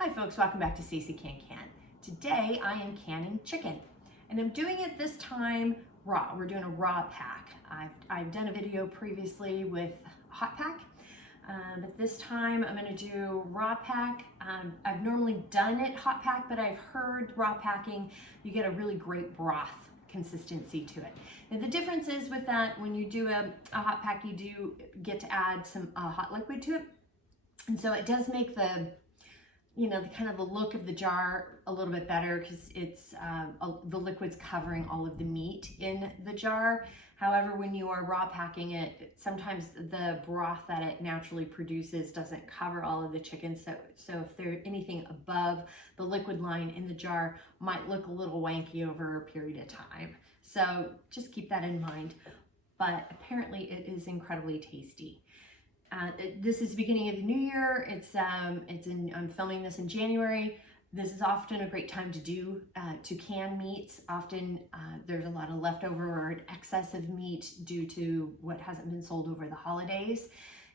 Hi folks, welcome back to Stacey Can. Today I am canning chicken and I'm doing it this time raw. We're doing a raw pack. I've done a video previously with hot pack, but this time I'm going to do raw pack. I've normally done it hot pack, but I've heard raw packing, you get a really great broth consistency to it. And the difference is with that, when you do a hot pack, you do get to add some hot liquid to it. And so it does make the kind of the look of the jar a little bit better because it's the liquid's covering all of the meat in the jar. However, when you are raw packing it, sometimes the broth that it naturally produces doesn't cover all of the chicken. So if there's anything above the liquid line in the jar might look a little wanky over a period of time. So just keep that in mind. But apparently it is incredibly tasty. This is the beginning of the new year. I'm filming this in January. This is often a great time to can meats. Often there's a lot of leftover or an excess of meat due to what hasn't been sold over the holidays,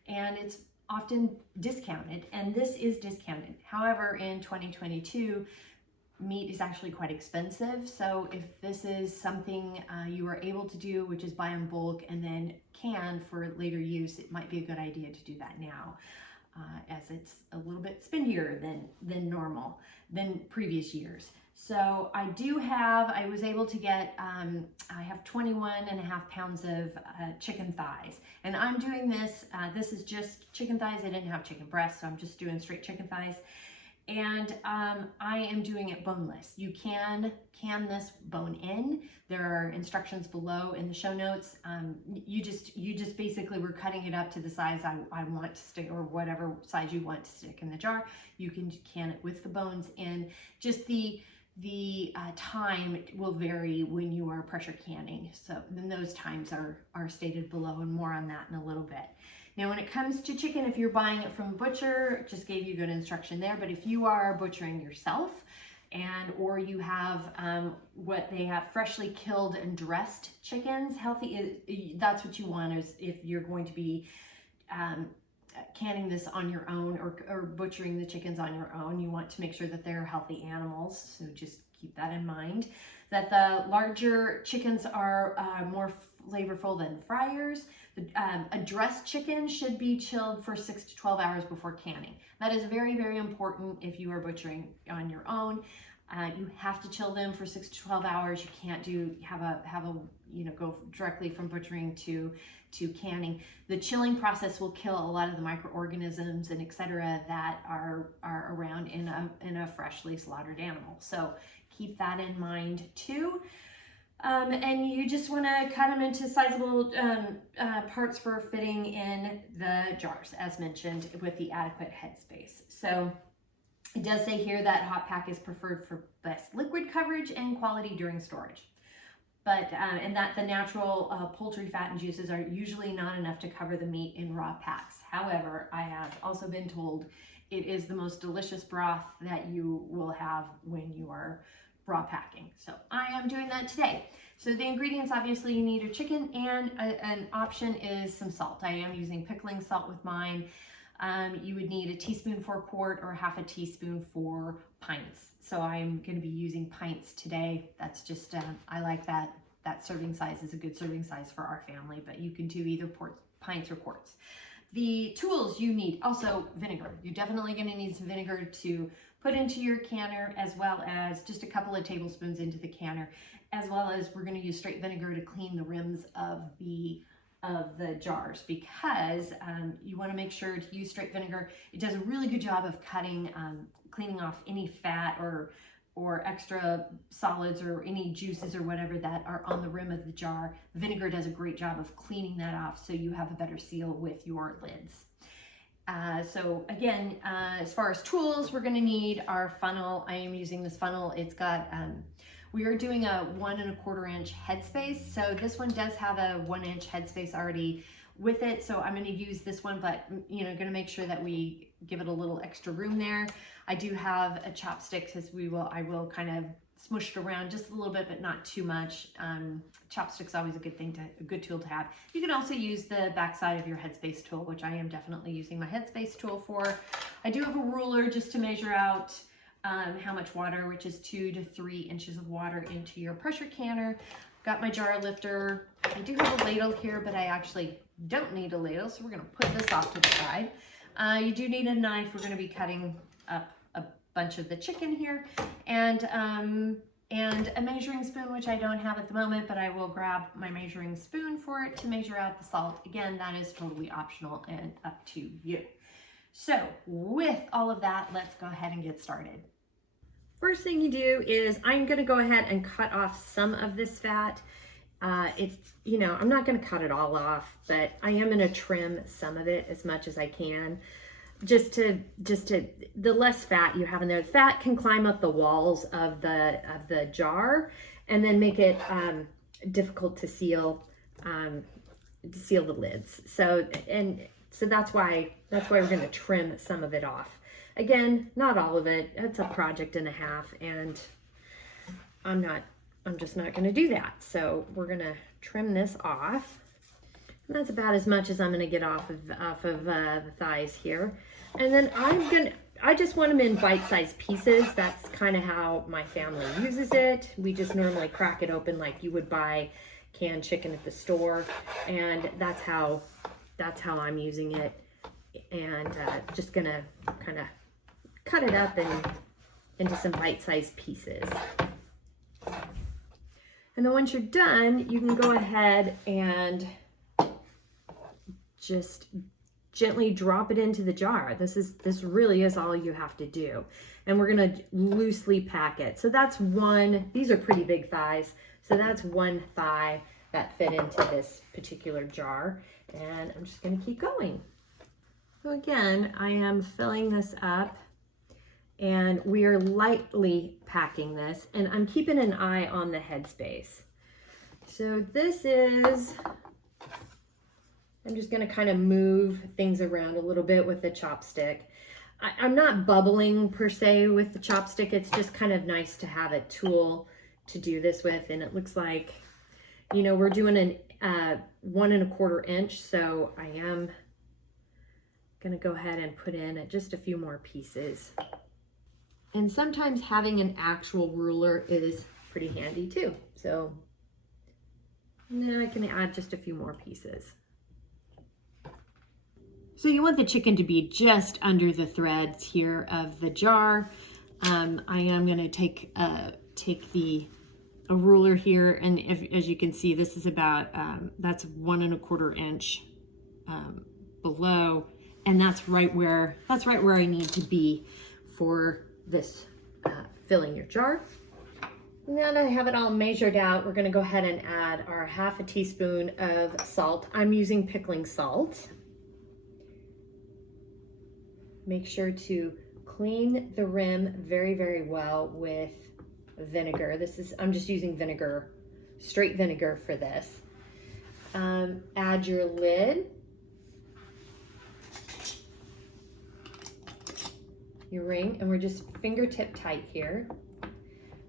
and it's often discounted, and this is discounted. However, in 2022, meat is actually quite expensive. So if this is something you are able to do, which is buy in bulk and then can for later use, it might be a good idea to do that now, as it's a little bit spendier than previous years. So I was able to get, I have 21.5 pounds of chicken thighs, and I'm doing this, this is just chicken thighs. I didn't have chicken breasts, so I'm just doing straight chicken thighs. And I am doing it boneless. You can this bone in. There are instructions below in the show notes. You just basically, we're cutting it up to the size I want to stick, or whatever size you want to stick in the jar. You can can it with the bones in. Just the time will vary when you are pressure canning. So then those times are stated below, and more on that in a little bit. Now, when it comes to chicken, if you're buying it from a butcher, just gave you good instruction there. But if you are butchering yourself, or you have what they have, freshly killed and dressed chickens, healthy, that's what you want. Is if you're going to be canning this on your own, or butchering the chickens on your own, you want to make sure that they're healthy animals. So just keep that in mind. That the larger chickens are more flavorful than fryers. A dressed chicken should be chilled for 6 to 12 hours before canning. That is very, very important if you are butchering on your own. You have to chill them for 6 to 12 hours. You can't go directly from butchering to canning. The chilling process will kill a lot of the microorganisms and etc. that are around in a freshly slaughtered animal. So keep that in mind too. And you just want to cut them into sizable parts for fitting in the jars, as mentioned, with the adequate headspace. So it does say here that hot pack is preferred for best liquid coverage and quality during storage. But and that the natural poultry fat and juices are usually not enough to cover the meat in raw packs. However, I have also been told it is the most delicious broth that you will have when you are raw packing. So I am doing that today. So the ingredients, obviously you need a chicken, and an option is some salt. I am using pickling salt with mine. You would need a teaspoon for Quart or half a teaspoon for Pints. So I'm going to be using Pints today. That's just, I like that serving size is a good serving size for our family, but you can do either Pints or Quarts. The tools you need, also vinegar. You're definitely going to need some vinegar to put into your canner, as well as just a couple of tablespoons into the canner, as well as we're going to use straight vinegar to clean the rims of the jars, because you want to make sure to use straight vinegar. It does a really good job of cleaning off any fat or extra solids or any juices or whatever that are on the rim of the jar. Vinegar does a great job of cleaning that off, so you have a better seal with your lids. So again, as far as tools, we're going to need our funnel. I am using this funnel. It's got, we are doing a 1 1/4 inch headspace. So this one does have a 1 inch headspace already with it. So I'm going to use this one, but going to make sure that we give it a little extra room there. I do have a chopstick, because I will kind of smushed around just a little bit, but not too much. Chopstick's always a good tool to have. You can also use the backside of your Headspace tool, which I am definitely using my Headspace tool for. I do have a ruler just to measure out how much water, which is 2 to 3 inches of water into your pressure canner. Got my jar lifter. I do have a ladle here, but I actually don't need a ladle, so we're gonna put this off to the side. You do need a knife. We're gonna be cutting up a bunch of the chicken here, and a measuring spoon, which I don't have at the moment, but I will grab my measuring spoon for it to measure out the salt. Again, that is totally optional and up to you. So with all of that, let's go ahead and get started. First thing you do is I'm gonna go ahead and cut off some of this fat. You know, I'm not gonna cut it all off, but I am gonna trim some of it as much as I can. Just to the less fat you have in there. The fat can climb up the walls of the jar and then make it difficult to seal the lids. So that's why we're gonna trim some of it off. Again, not all of it. It's a project and a half, and I'm just not gonna do that. So we're gonna trim this off. And that's about as much as I'm gonna get off of the thighs here. And then I just want them in bite-sized pieces. That's kind of how my family uses it. We just normally crack it open like you would buy canned chicken at the store. And that's how I'm using it. And just gonna kind of cut it up into some bite-sized pieces. And then once you're done, you can go ahead and just gently drop it into the jar. This really is all you have to do. And we're gonna loosely pack it. So that's one, these are pretty big thighs. So that's one thigh that fit into this particular jar. And I'm just gonna keep going. So again, I am filling this up, and we are lightly packing this, and I'm keeping an eye on the Headspace. So this is, I'm just gonna kind of move things around a little bit with the chopstick. I'm not bubbling per se with the chopstick. It's just kind of nice to have a tool to do this with. And it looks like, you know, we're doing an 1 1/4 inch. So I am gonna go ahead and put in just a few more pieces. And sometimes having an actual ruler is pretty handy too. So now I can add just a few more pieces. So you want the chicken to be just under the threads here of the jar. I am gonna take a ruler here, and as you can see, this is about, that's 1 1/4 inch below, and that's right where I need to be for this filling your jar. Now that I have it all measured out, we're gonna go ahead and add our 1/2 teaspoon of salt. I'm using pickling salt. Make sure to clean the rim very, very well with vinegar. I'm just using vinegar, straight vinegar for this. Add your lid. Your ring, and we're just fingertip tight here,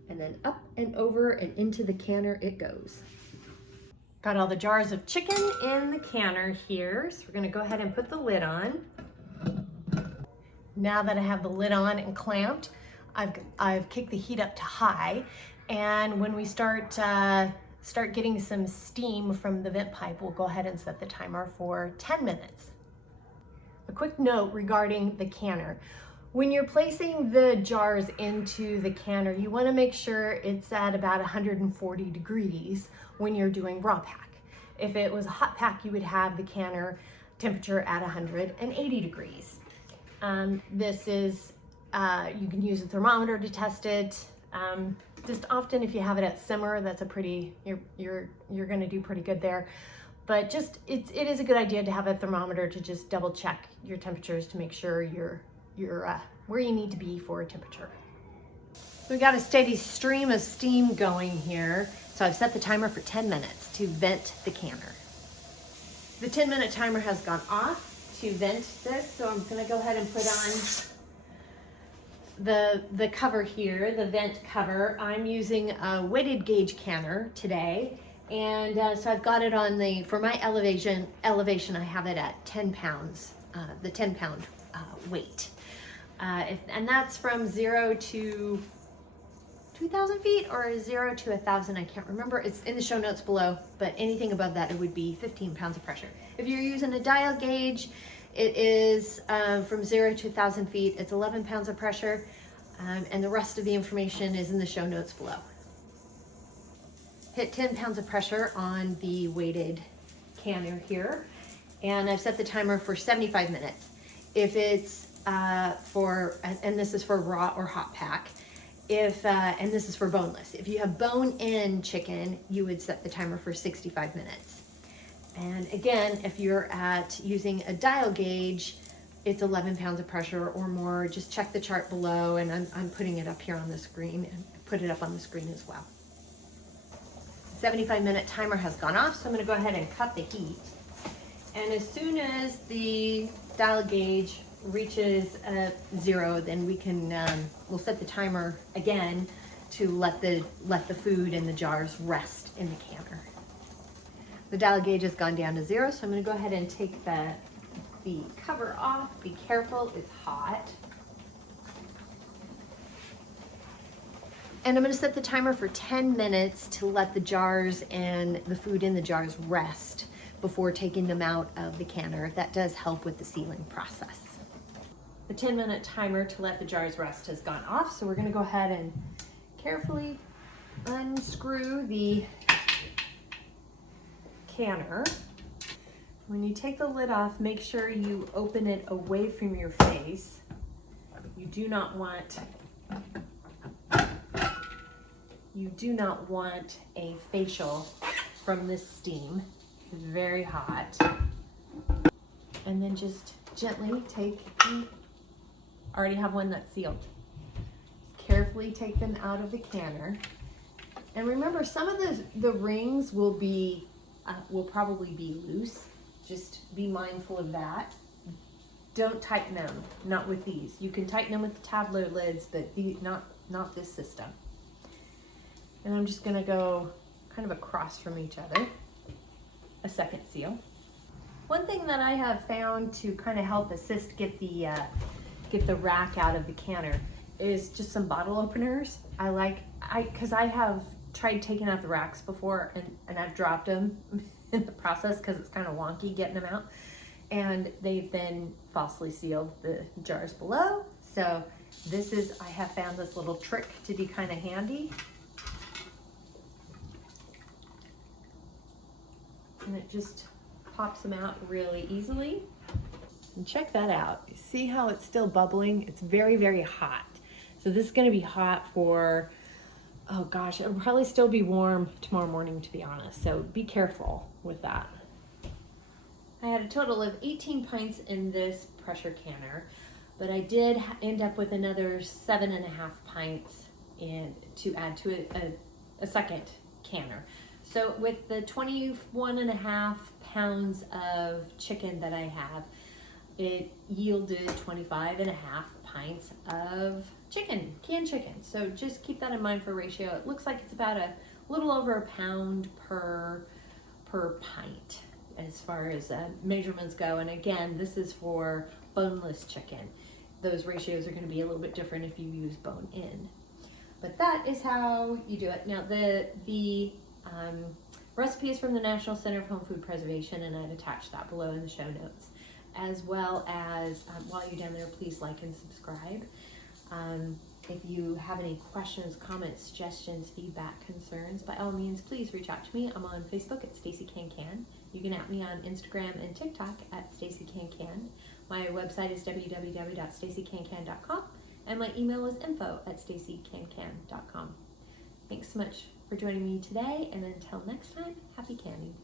and then up and over and into the canner it goes. Got all the jars of chicken in the canner here, so we're gonna go ahead and put the lid on. Now that I have the lid on and clamped, I've kicked the heat up to high, and when we start getting some steam from the vent pipe, we'll go ahead and set the timer for 10 minutes. A quick note regarding the canner. When you're placing the jars into the canner, you want to make sure it's at about 140 degrees when you're doing raw pack. If it was a hot pack, you would have the canner temperature at 180 degrees. This is, you can use a thermometer to test it. Just often if you have it at simmer, that's a pretty, you're going to do pretty good there. But just, it is a good idea to have a thermometer to just double check your temperatures to make sure you're where you need to be for a temperature. So we got a steady stream of steam going here. So I've set the timer for 10 minutes to vent the canner. The 10-minute timer has gone off to vent this, so I'm gonna go ahead and put on the cover here, the vent cover, I'm using a weighted gauge canner today. And so I've got it on for my elevation, I have it at 10 pounds, the 10 pound weight. And that's from 0 to 2,000 feet or 0 to 1,000, I can't remember. It's in the show notes below, but anything above that, it would be 15 pounds of pressure. If you're using a dial gauge, it is from 0 to 1,000 feet. It's 11 pounds of pressure, and the rest of the information is in the show notes below. Hit 10 pounds of pressure on the weighted canner here, and I've set the timer for 75 minutes. If it's and this is for raw or hot pack, and this is for boneless. If you have bone-in chicken, you would set the timer for 65 minutes. And again, if you're using a dial gauge, it's 11 pounds of pressure or more. Just check the chart below, and I'm putting it up here on the screen, and put it up on the screen as well. 75-minute timer has gone off, so I'm gonna go ahead and cut the heat. And as soon as the dial gauge reaches 0, then we'll set the timer again to let the food in the jars rest in the canner. The dial gauge has gone down to 0, so I'm going to go ahead and take the cover off. Be careful, it's hot. And I'm going to set the timer for 10 minutes to let the jars and the food in the jars rest before taking them out of the canner. That does help with the sealing process. The 10-minute timer to let the jars rest has gone off, so we're going to go ahead and carefully unscrew the canner. When you take the lid off, make sure you open it away from your face. You do not want a facial from this steam. It's very hot. And then just gently already have one that's sealed. Carefully take them out of the canner. And remember, some of the rings will probably be loose. Just be mindful of that. Don't tighten them, not with these. You can tighten them with the tableau lids, but not this system. And I'm just gonna go kind of across from each other. A second seal. One thing that I have found to kind of help assist get the rack out of the canner is just some bottle openers. Because I have tried taking out the racks before and I've dropped them in the process because it's kind of wonky getting them out, and they've been falsely sealed the jars below. So I have found this little trick to be kind of handy. And it just pops them out really easily. And check that out. You see how it's still bubbling? It's very, very hot. So this is gonna be hot for, oh gosh, it'll probably still be warm tomorrow morning, to be honest. So be careful with that. I had a total of 18 pints in this pressure canner, but I did end up with another 7.5 pints to add to a second canner. So with the 21.5 pounds of chicken that I have, it yielded 25.5 pints of chicken, canned chicken. So just keep that in mind for ratio. It looks like it's about a little over a pound per pint as far as measurements go. And again, this is for boneless chicken. Those ratios are going to be a little bit different if you use bone in. But that is how you do it. Now the recipe is from the National Center of Home Food Preservation, and I've attached that below in the show notes. As well as, while you're down there, please like and subscribe. If you have any questions, comments, suggestions, feedback, concerns, by all means, please reach out to me. I'm on Facebook at Stacey Can Can. You can at me on Instagram and TikTok at Stacey Can Can. My website is www.staceycancan.com, and my email is info@staceycancan.com. Thanks so much for joining me today, and until next time, happy canning.